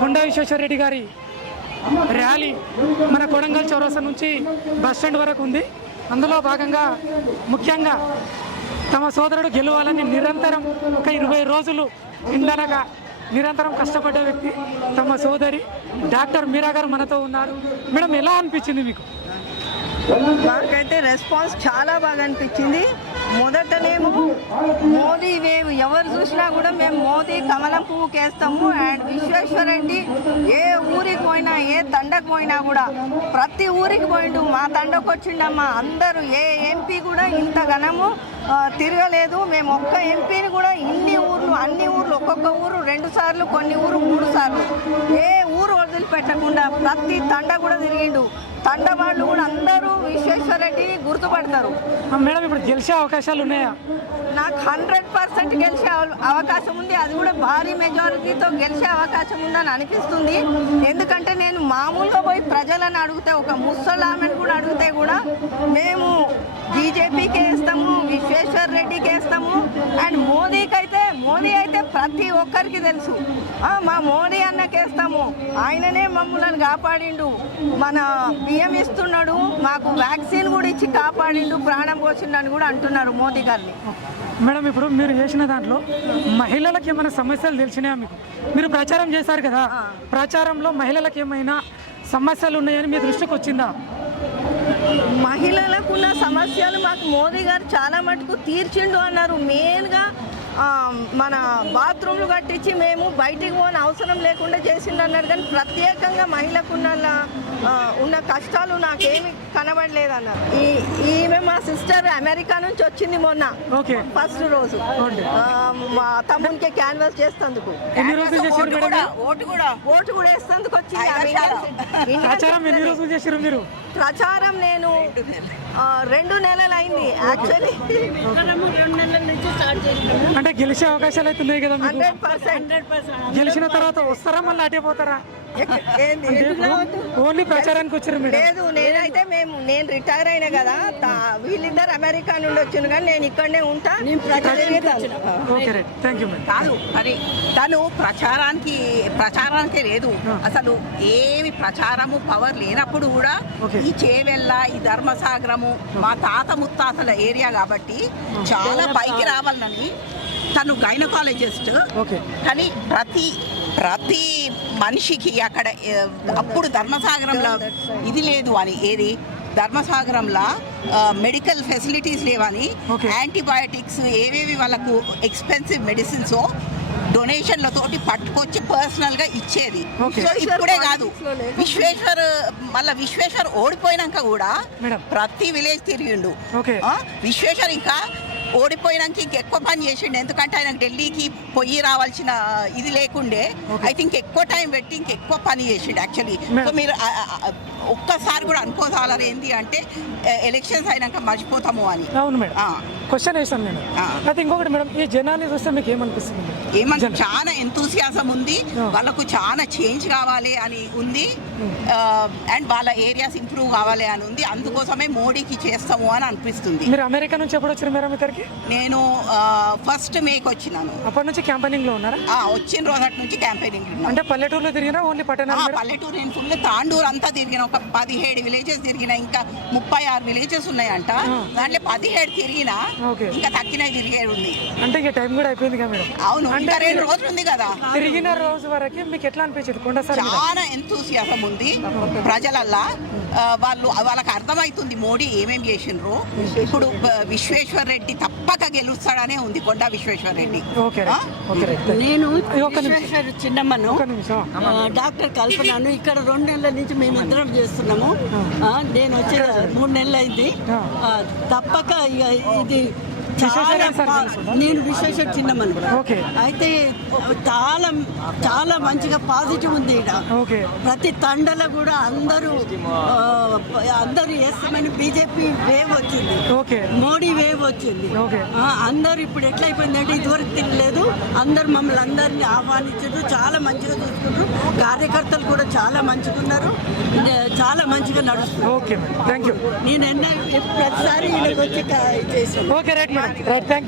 కొండా విశ్వేశ్వరరెడ్డి గారి ర్యాలీ మన కొడంగల్ చౌరస్తా నుంచి బస్టాండ్ వరకు ఉంది. అందులో భాగంగా ముఖ్యంగా తమ సోదరుడు గెలవాలని నిరంతరం ఒక 20 రోజులు ఇండనగా నిరంతరం కష్టపడ్డ వ్యక్తి తమ సోదరి డాక్టర్ మీరా గారు మనతో ఉన్నారు. మేడం, ఎలా అనిపించింది మీకు? నాకైతే రెస్పాన్స్ చాలా బాగా అనిపించింది. మొదటనేమో మోదీ వేవ్ ఎవరు చూసినా కూడా మేము మోదీ కమలం పువ్వుకి వేస్తాము. అండ్ విశ్వేశ్వరరెడ్డి ఏ ఊరికి పోయినా ఏ తండకు పోయినా కూడా ప్రతి ఊరికి పోయిండు. మా తండకు వచ్చిండమ్మా అందరూ. ఏ ఎంపీ కూడా ఇంత ఘనము తిరగలేదు. మేము ఒక్క ఎంపీని కూడా అన్ని ఊర్లు ఒక్కొక్క ఊరు 2 సార్లు, కొన్ని ఊరు 3 సార్లు, ఏ ఊరు వదిలిపెట్టకుండా ప్రతి తండ కూడా తిరిగిండు. తండ వాళ్ళు కూడా అందరూ విశ్వేశ్వరరెడ్డిని గుర్తుపడతారు. మేడం, ఇప్పుడు గెలిచే అవకాశాలు ఉన్నాయా? నాకు 100% గెలిచే అవకాశం ఉంది. అది కూడా భారీ మెజారిటీతో గెలిచే అవకాశం ఉందని అనిపిస్తుంది. ఎందుకంటే నేను మామూలుగా పోయి ప్రజలను అడిగితే, ఒక ముసలామెను కూడా అడిగితే కూడా మేము బీజేపీకి వేస్తాము, విశ్వేశ్వరరెడ్డికి వేస్తాము. అండ్ మోదీ అయితే ప్రతి ఒక్కరికి తెలుసు, మా మోదీ అన్నకేస్తాము, ఆయననే మమ్మల్ని కాపాడిండు, మన బియ్యం ఇస్తున్నాడు, మాకు వ్యాక్సిన్ కూడా ఇచ్చి కాపాడిండు, ప్రాణం పోసిండని కూడా అంటున్నారు మోదీ గారిని. మేడం, ఇప్పుడు మీరు చేసిన దాంట్లో మహిళలకు ఏమైనా సమస్యలు తెలిసినాయా మీకు? మీరు ప్రచారం చేశారు కదా, ప్రచారంలో మహిళలకు ఏమైనా సమస్యలు ఉన్నాయని మీ దృష్టికి వచ్చిందా? మహిళలకు ఉన్న సమస్యలు మాకు మోదీ గారు చాలా మటుకు తీర్చిండు అన్నారు. మెయిన్గా మన బాత్రూమ్లు కట్టించి మేము బయటికి పోని అవసరం లేకుండా చేసిండు అన్నారు. కానీ ప్రత్యేకంగా మహిళకు ఉన్న కష్టాలు నాకేమి కనబడలేదన్నారు. ఈమె మా సిస్టర్ అమెరికా నుంచి వచ్చింది మొన్న ఫస్ట్ రోజు మా తమ్మునికి క్యాన్వాస్ చేసేందుకు, ఓటు కూడా వేసేందుకు వచ్చింది. ప్రచారం నేను 2 నెలలు అయింది యాక్చువల్లీ. అంటే గెలిచే అవకాశాలు అయితే ఉన్నాయి కదా? 100%. గెలిచిన తర్వాత వస్తారా, మళ్ళీ అటే పోతారా? ఓన్లీ ప్రచారానికి వచ్చారు? లేదు, నేను రిటైర్ అయినా కదా. వీళ్ళిద్దరు అమెరికా నుండి వచ్చింది, కానీ నేను ఇక్కడనే ఉంటా. కాదు మరి తను ప్రచారానికి లేదు అసలు. ఏమి ప్రచారము పవర్ లేనప్పుడు కూడా ఈ చేవెళ్ళ, ఈ ధర్మసాగరము మా తాత ముత్తాతల ఏరియా కాబట్టి చాలా పైకి రావాలని తను గైనకాలజిస్ట్. కానీ ప్రతి మనిషికి అక్కడ అప్పుడు ధర్మసాగరంలో ఇది లేదు అని, ఏది ధర్మసాగరంలో మెడికల్ ఫెసిలిటీస్ లేవని, యాంటీబయాటిక్స్ ఏవేవి వాళ్ళకు ఎక్స్పెన్సివ్ మెడిసిన్స్ డొనేషన్లతోటి పట్టుకొచ్చి పర్సనల్గా ఇచ్చేది. సో ఇప్పుడే కాదు, విశ్వేశ్వర్ ఓడిపోయినాక కూడా ప్రతి విలేజ్ తిరిగిండు. విశ్వేశ్వర్ ఇంకా ఓడిపోయినాక ఇంకెక్కువ పని చేసిండు. ఎందుకంటే ఆయనకు ఢిల్లీకి పోయి రావాల్సిన ఇది లేకుండే. ఐ థింక్ ఎక్కువ టైం పెట్టి ఇంకెక్కువ పని చేసిండు యాక్చువల్లీ. సో మీరు ఒక్కసారి కూడా అనుకోసాలరు ఏంటి అంటే ఎలక్షన్స్ అయినాక మర్చిపోతాము అని. అవును మేడం, క్వశ్చన్ వేసాను నేను. అయితే ఇంకొకటి మేడం, ఈ జనాన్ని చూస్తే మీకు ఏమనిపిస్తుంది? చాలా ఎంతూసియాసం ఉంది వాళ్ళకు, చాలా చేంజ్ కావాలి అని ఉంది. అండ్ వాళ్ళ ఏరియాస్ ఇంప్రూవ్ కావాలి అని ఉంది. అందుకోసమే మోడీకి చేస్తాము అని అనిపిస్తుంది. మీరు అమెరికా నుంచి ఎప్పుడు వచ్చారు మేడం ఇక్కడికి? నేను 1st మేకి వచ్చినాను. అప్పటి నుంచి క్యాంపెయినింగ్ లో ఉన్నారా? వచ్చిన రోజు నుంచి క్యాంపెయినింగ్. అంటే పల్లెటూరులో తిరిగినా ఓన్లీ పట్టణం? పల్లెటూరు నేను ఫుల్ తాండూరు అంతా తిరిగిన, ఒక 17 విలేజెస్ తిరిగిన. ఇంకా 36 విలేజెస్ ఉన్నాయంట, దాంట్లో 17 తిరిగినా, ఇంకా తక్కినవి తిరిగేది ఉంది. అంటే ఇక టైం కూడా అయిపోయింది కదా మేడం? అవును, ఇంకా 2 రోజులు ఉంది కదా. తిరిగిన రోజు వరకు మీకు ఎట్లా అనిపించింది? చాలా ఎంతూసియాసం ఉంది ప్రజలల్లా. వాళ్ళకి అర్థమవుతుంది మోడీ ఏమేమి చేసిండ్రు. ఇప్పుడు విశ్వేశ్వరరెడ్డి తప్పక గెలుస్తాడనే ఉంది, కొండా విశ్వేశ్వరరెడ్డి. నేను విశ్వేశ్వర చిన్నమ్మను, డాక్టర్ కల్పనను. ఇక్కడ 2 నెలల నుంచి మేమిద్దరం చేస్తున్నాము. నేను వచ్చే 3 నెలలు అయింది. తప్పక ఇది నేను విశ్వేశ్వర చిన్నమ్మను. అయితే చాలా మంచిగా పాజిటివ్ ఉంది ఇక్కడ. ప్రతి తండలో కూడా అందరూ వేస్తామని బీజేపీ వేవ్ వచ్చింది, మోడీ వేవ్ వచ్చింది. అందరూ ఇప్పుడు ఎట్లయిపోయిందంటే ఇదివరకు తినలేదు, అందరు మమ్మల్ని అందరినీ ఆహ్వానించారు, చాలా మంచిగా చూసుకున్నారు. కార్యకర్తలు కూడా చాలా మంచిగా ఉన్నారు, చాలా మంచిగా నడుస్తున్నారు. నేను ప్రతిసారి వీళ్ళకి వచ్చి చేశాను.